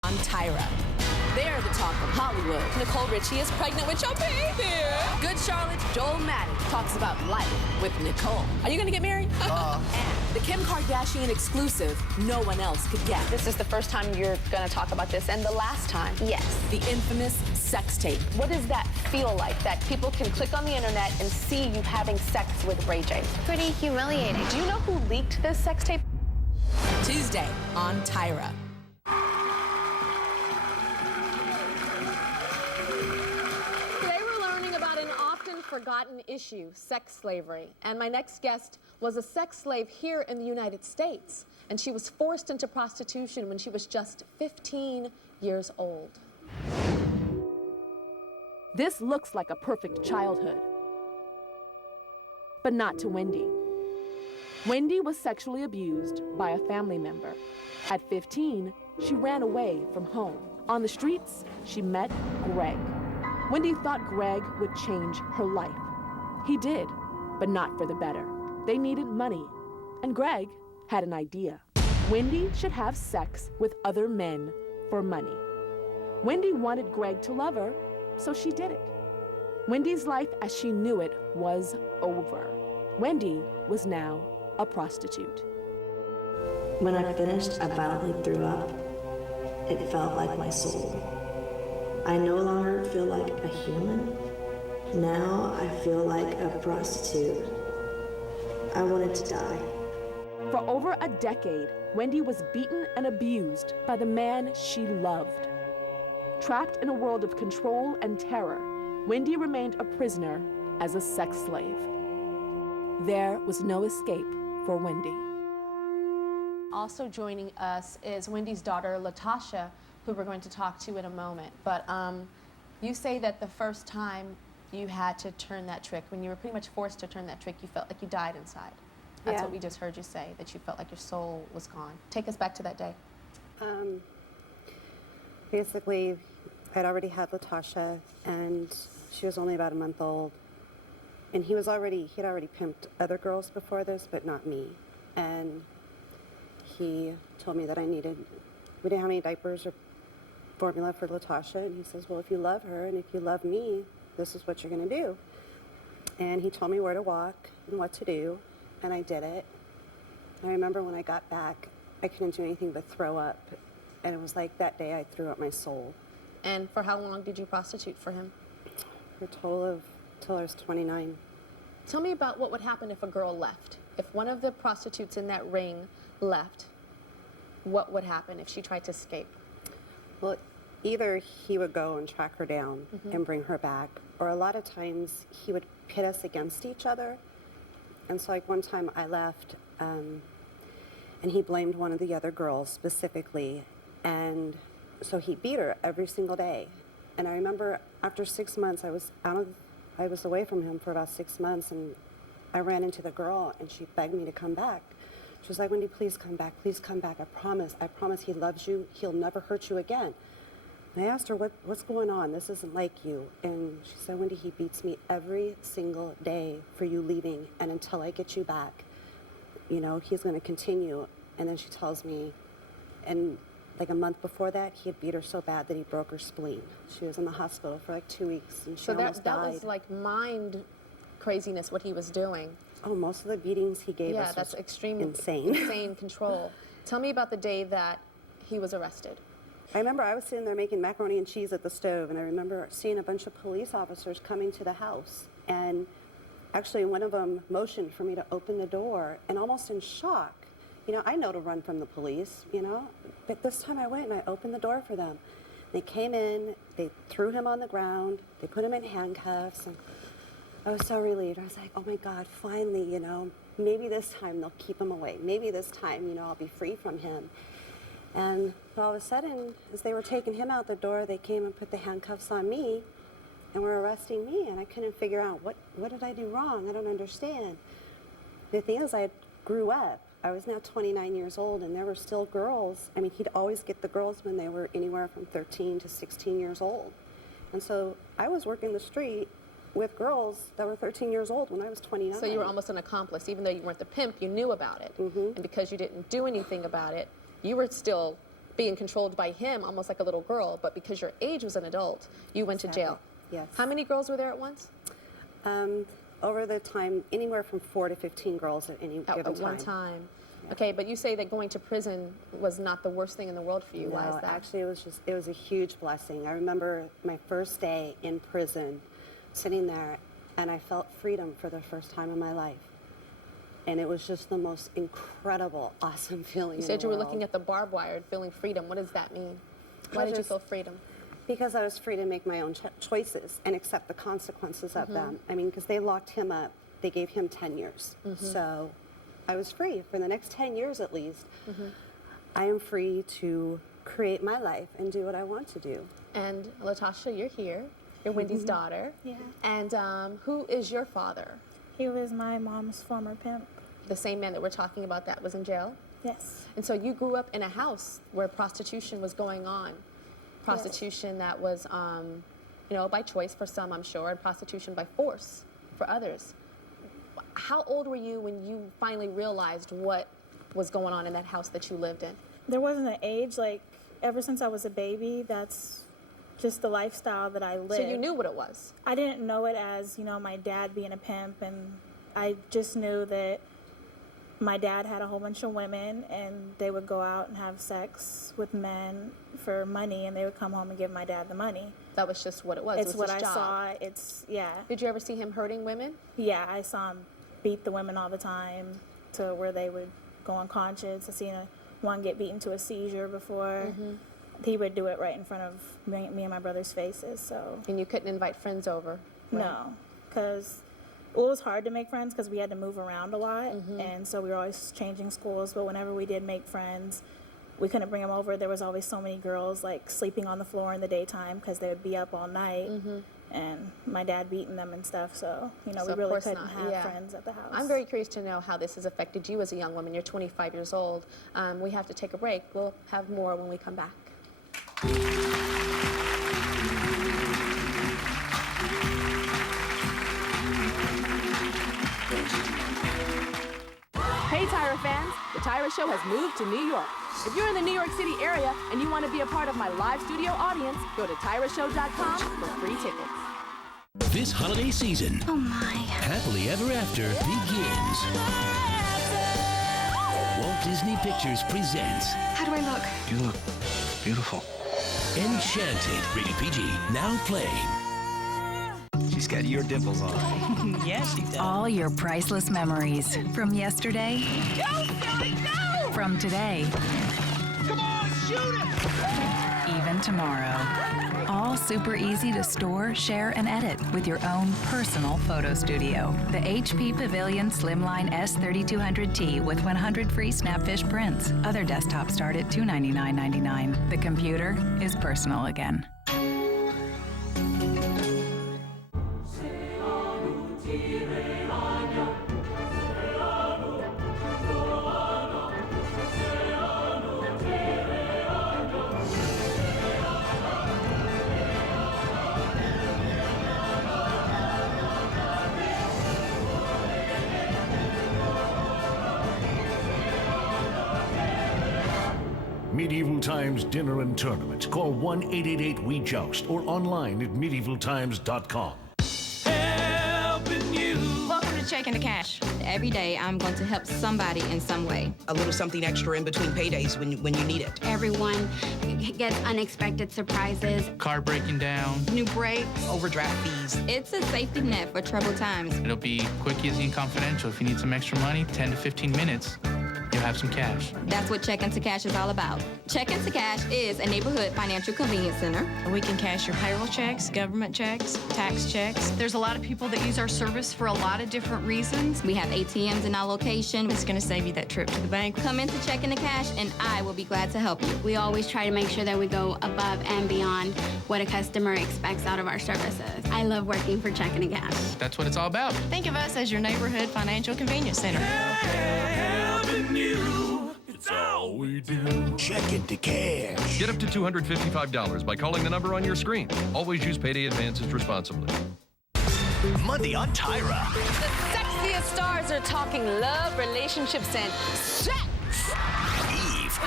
On Tyra. They're the talk of Hollywood. Nicole Richie is pregnant with your baby. Good Charlotte, Joel Madden talks about life with Nicole. Are you gonna get married? And the Kim Kardashian exclusive no one else could get. This is the first time you're gonna talk about this, and the last time. Yes. The infamous sex tape. What does that feel like, that people can click on the internet and see you having sex with Ray J? Pretty humiliating. Do you know who leaked this sex tape? Tuesday on Tyra. Today we're learning about an often forgotten issue, sex slavery. And my next guest was a sex slave here in the United States. And she was forced into prostitution when she was just 15 years old. This looks like a perfect childhood. But not to Wendy. Wendy was sexually abused by a family member. At 15, she ran away from home. On the streets, she met Greg. Wendy thought Greg would change her life. He did, but not for the better. They needed money, and Greg had an idea. Wendy should have sex with other men for money. Wendy wanted Greg to love her, so she did it. Wendy's life as she knew it was over. Wendy was now a prostitute. When I finished, I violently threw up. It felt like my soul. I no longer feel like a human. Now I feel like a prostitute. I wanted to die. For over a decade, Wendy was beaten and abused by the man she loved. Trapped in a world of control and terror, Wendy remained a prisoner as a sex slave. There was no escape for Wendy. Also joining us is Wendy's daughter, Latasha, who we're going to talk to in a moment. But you say that the first time you had to turn that trick, when you were pretty much forced to turn that trick, you felt like you died inside. That's what we just heard you say, that you felt like your soul was gone. Take us back to that day. Basically, I'd already had Latasha, and she was only about a month old. And he'd already pimped other girls before this, but not me. And he told me that we didn't have any diapers or formula for Latasha. And he says, well, if you love her and if you love me, this is what you're gonna do. And he told me where to walk and what to do, and I did it. I remember when I got back, I couldn't do anything but throw up. And it was like that day I threw up my soul. And for how long did you prostitute for him? For a total of till I was 29. Tell me about what would happen if a girl left. If one of the prostitutes in that ring left, what would happen if she tried to escape? Well, either he would go and track her down and bring her back, or a lot of times he would pit us against each other. And so like one time I left, and he blamed one of the other girls specifically, and so he beat her every single day. And I remember after 6 months, I was away from him for about 6 months, and I ran into the girl, and she begged me to come back. She was like, Wendy, please come back, I promise he loves you, he'll never hurt you again. And I asked her, what's going on? This isn't like you. And she said, Wendy, he beats me every single day for you leaving, and until I get you back, you know, he's gonna continue. And then she tells me, and like a month before that, he had beat her so bad that he broke her spleen. She was in the hospital for like 2 weeks, and she almost died. That was like mind craziness, what he was doing. Oh, most of the beatings he gave us that's was extreme, insane. Insane control. Tell me about the day that he was arrested. I remember I was sitting there making macaroni and cheese at the stove, and I remember seeing a bunch of police officers coming to the house, and actually one of them motioned for me to open the door, and almost in shock. You know, I know to run from the police, you know, but this time I went and I opened the door for them. They came in, they threw him on the ground, they put him in handcuffs, and I was so relieved. I was like, oh my God, finally, you know, maybe this time they'll keep him away. Maybe this time, you know, I'll be free from him. And all of a sudden, as they were taking him out the door, they came and put the handcuffs on me and were arresting me, and I couldn't figure out what did I do wrong? I don't understand. The thing is, I grew up. I was now 29 years old, and there were still girls. I mean, he'd always get the girls when they were anywhere from 13 to 16 years old. And so I was working the street with girls that were 13 years old when I was 29. So you were almost an accomplice. Even though you weren't the pimp, you knew about it. And because you didn't do anything about it, you were still being controlled by him, almost like a little girl, but because your age was an adult, you went to jail. Yes. How many girls were there at once? Over the time, anywhere from 4 to 15 girls at any given time. At one time. Okay, but you say that going to prison was not the worst thing in the world for you. Why is that? Actually, it was a huge blessing. I remember my first day in prison, sitting there, and I felt freedom for the first time in my life. And it was just the most incredible, awesome feeling. You said you were looking at the barbed wire and feeling freedom. What does that mean? Why did you feel freedom? Because I was free to make my own choices and accept the consequences of them. I mean, because they locked him up, they gave him 10 years. So I was free for the next 10 years at least. I am free to create my life and do what I want to do. And Latasha, you're here. You're Wendy's daughter. Yeah. And who is your father? He was my mom's former pimp. The same man that we're talking about that was in jail? Yes. And so you grew up in a house where prostitution was going on. Prostitution that was, you know, by choice for some, I'm sure, and prostitution by force for others. How old were you when you finally realized what was going on in that house that you lived in? There wasn't an age, like, ever since I was a baby, that's just the lifestyle that I lived. So you knew what it was? I didn't know it as, you know, my dad being a pimp, and I just knew that my dad had a whole bunch of women, and they would go out and have sex with men for money, and they would come home and give my dad the money. That was just what it was. It's it was what his I job. saw. It's, yeah. Did you ever see him hurting women? Yeah, I saw him beat the women all the time to where they would go unconscious. I seen one get beaten to a seizure before. He would do it right in front of me and my brother's faces. So. And you couldn't invite friends over? Right? No, because it was hard to make friends because we had to move around a lot, and so we were always changing schools. But whenever we did make friends, we couldn't bring them over. There was always so many girls like sleeping on the floor in the daytime because they would be up all night, and my dad beating them and stuff. So we So of really course couldn't not, have yeah. friends at the house. I'm very curious to know how this has affected you as a young woman. You're 25 years old. We have to take a break. We'll have more when we come back. Hey Tyra fans, the Tyra Show has moved to New York. If you're in the New York City area and you want to be a part of my live studio audience, go to tyrashow.com for free tickets. This holiday season, Oh my. Happily Ever After begins. Walt Disney Pictures presents How do I look? You look beautiful. Enchanted, rated PG, now playing. She's got your dimples on. Yes, she does. All your priceless memories from yesterday. No! From today. Come on, shoot it! Even tomorrow. All super easy to store, share, and edit with your own personal photo studio. The HP Pavilion Slimline S3200T with 100 free Snapfish prints. Other desktops start at $299.99. The computer is personal again. Medieval Times Dinner and Tournament. Call 1-888-WE-JOUST or online at medievaltimes.com. Helping you. Welcome to Checking the Cash. Every day, I'm going to help somebody in some way. A little something extra in between paydays when you need it. Everyone gets unexpected surprises. Car breaking down. New brakes. Overdraft fees. It's a safety net for troubled times. It'll be quick, easy, and confidential. If you need some extra money, 10 to 15 minutes, you'll have some cash. That's what Check Into Cash is all about. Check Into Cash is a neighborhood financial convenience center. We can cash your payroll checks, government checks, tax checks. There's a lot of people that use our service for a lot of different reasons. We have ATMs in our location. It's going to save you that trip to the bank. Come into Check Into Cash, and I will be glad to help you. We always try to make sure that we go above and beyond what a customer expects out of our services. I love working for Check Into Cash. That's what it's all about. Think of us as your neighborhood financial convenience center. Helping you. It's all we do. Check Into Cash. Get up to $255 by calling the number on your screen. Always use payday advances responsibly. Monday on Tyra. The sexiest stars are talking love, relationships, and sex. Eve.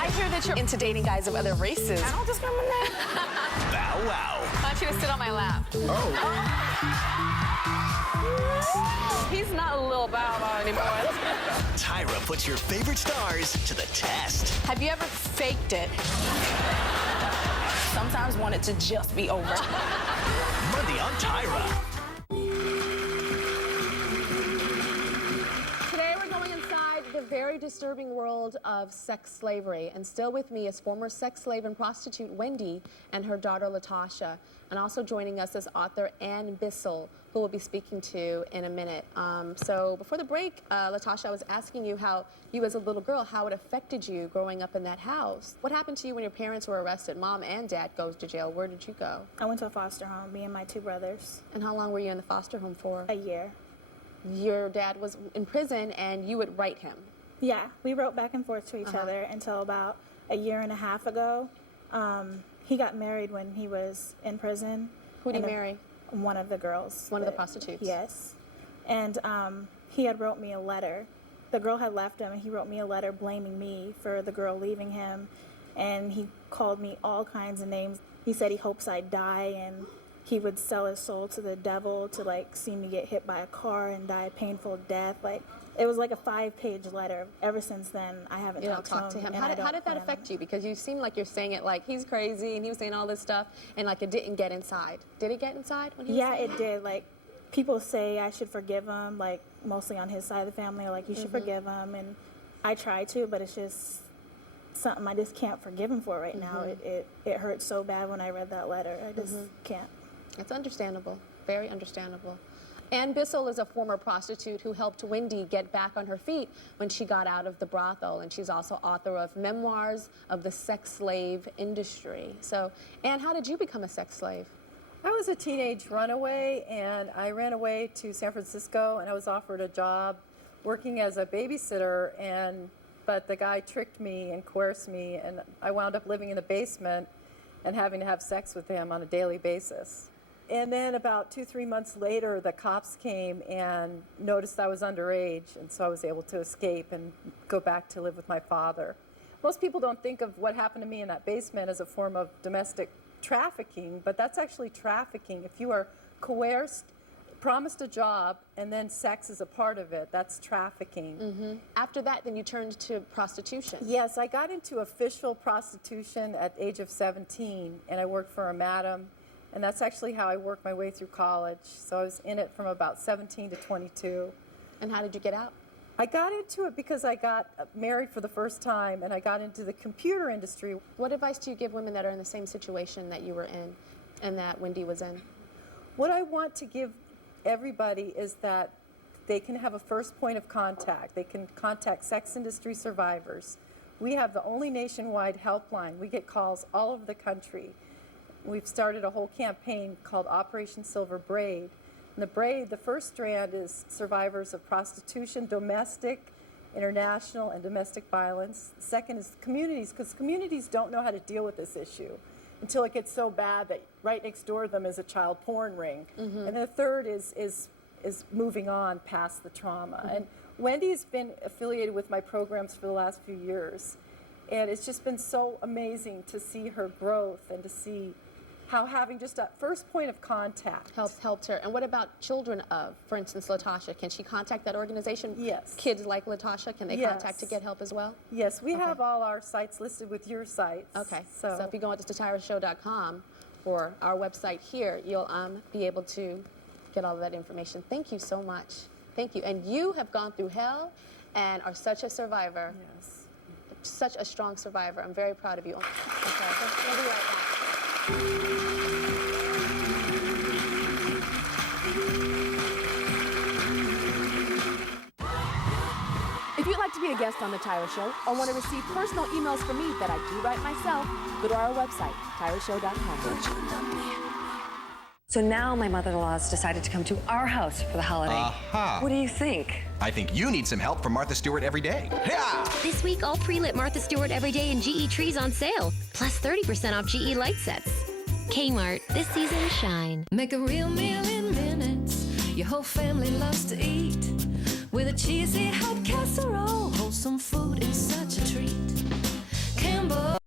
I hear that you're into dating guys of other races. I don't discriminate. Bow wow. I want you to sit on my lap. Oh. He's not a little bow wow anymore. Tyra puts your favorite stars to the test. Have you ever faked it? Sometimes want it to just be over. Monday on Tyra. Today we're going inside the very disturbing world of sex slavery. And still with me is former sex slave and prostitute Wendy and her daughter Latasha. And also joining us is author Ann Bissell, who we'll be speaking to in a minute. So before the break, Latasha, I was asking you how you as a little girl, how it affected you growing up in that house. What happened to you when your parents were arrested? Mom and dad goes to jail. Where did you go? I went to a foster home, me and my two brothers. And how long were you in the foster home for? A year. Your dad was in prison and you would write him? Yeah, we wrote back and forth to each other until about a year and a half ago. He got married when he was in prison. Who did he marry? One of the girls. One of the prostitutes? Yes. And he had wrote me a letter. The girl had left him, and he wrote me a letter blaming me for the girl leaving him. And he called me all kinds of names. He said he hopes I die, and he would sell his soul to the devil to, like, see me get hit by a car and die a painful death. Like, it was like a 5-page letter. Ever since then, I haven't talked to him. How did that affect you? Because you seem like you're saying it like he's crazy and he was saying all this stuff and like it didn't get inside. Did it get inside when he was saying it did. Like, people say I should forgive him, like mostly on his side of the family, like you should forgive him, and I try to, but it's just something I just can't forgive him for right now. It hurt so bad when I read that letter. I just can't. It's understandable, very understandable. Ann Bissell is a former prostitute who helped Wendy get back on her feet when she got out of the brothel, and she's also author of Memoirs of the Sex Slave Industry. So, Ann, how did you become a sex slave? I was a teenage runaway, and I ran away to San Francisco, and I was offered a job working as a babysitter, but the guy tricked me and coerced me, and I wound up living in the basement and having to have sex with him on a daily basis. And then about 2-3 months later, the cops came and noticed I was underage, and so I was able to escape and go back to live with my father. Most people don't think of what happened to me in that basement as a form of domestic trafficking, but that's actually trafficking. If you are coerced, promised a job, and then sex is a part of it, that's trafficking. After that, then you turned to prostitution. Yes, I got into official prostitution at the age of 17, and I worked for a madam. And that's actually how I worked my way through college. So I was in it from about 17 to 22. And how did you get out? I got into it because I got married for the first time, and I got into the computer industry. What advice do you give women that are in the same situation that you were in and that Wendy was in? What I want to give everybody is that they can have a first point of contact. They can contact sex industry survivors. We have the only nationwide helpline. We get calls all over the country. We've started a whole campaign called Operation Silver Braid. And the braid, the first strand is survivors of prostitution, domestic, international, and domestic violence. The second is communities, because communities don't know how to deal with this issue until it gets so bad that right next door to them is a child porn ring. And the third is moving on past the trauma. And Wendy's been affiliated with my programs for the last few years. And it's just been so amazing to see her growth and to see how having just a first point of contact helped her. And what about children of, for instance, Latasha? Can she contact that organization? Yes. Kids like Latasha, can they contact to get help as well? Yes, we have all our sites listed with your sites. Okay, so if you go on to tyrashow.com or our website here, you'll be able to get all of that information. Thank you so much. Thank you. And you have gone through hell and are such a survivor. Yes. Such a strong survivor. I'm very proud of you. Okay, we'll be right back. If you'd like to be a guest on The Tyra Show or want to receive personal emails from me that I do write myself, go to our website, tyrashow.com. So now my mother-in-law has decided to come to our house for the holiday. Aha. What do you think? I think you need some help from Martha Stewart every day. Yeah! This week, all pre-lit Martha Stewart Everyday and GE trees on sale, plus 30% off GE light sets. Kmart, this season, shine. Make a real meal in minutes. Your whole family loves to eat. With a cheesy hot casserole, wholesome food is such a treat. remember.